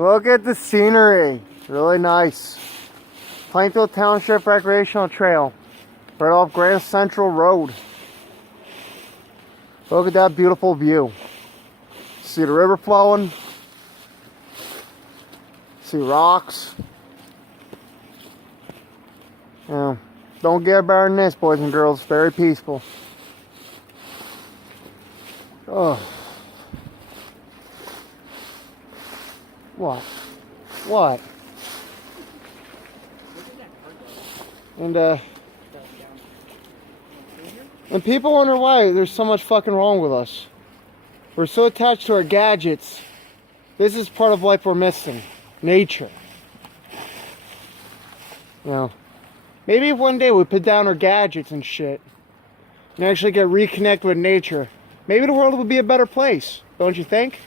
Look at the scenery. Really nice. Plainville Township Recreational Trail. Right off Grand Central Road. Look at that beautiful view. See the river flowing. See rocks. Yeah. Don't get better than this, boys and girls. Very peaceful. Oh. What? What? And people wonder why there's so much fucking wrong with us. We're so attached to our gadgets. This is part of life we're missing. Nature. You know, maybe if one day we put down our gadgets and shit and actually get reconnected with nature, maybe the world would be a better place, don't you think?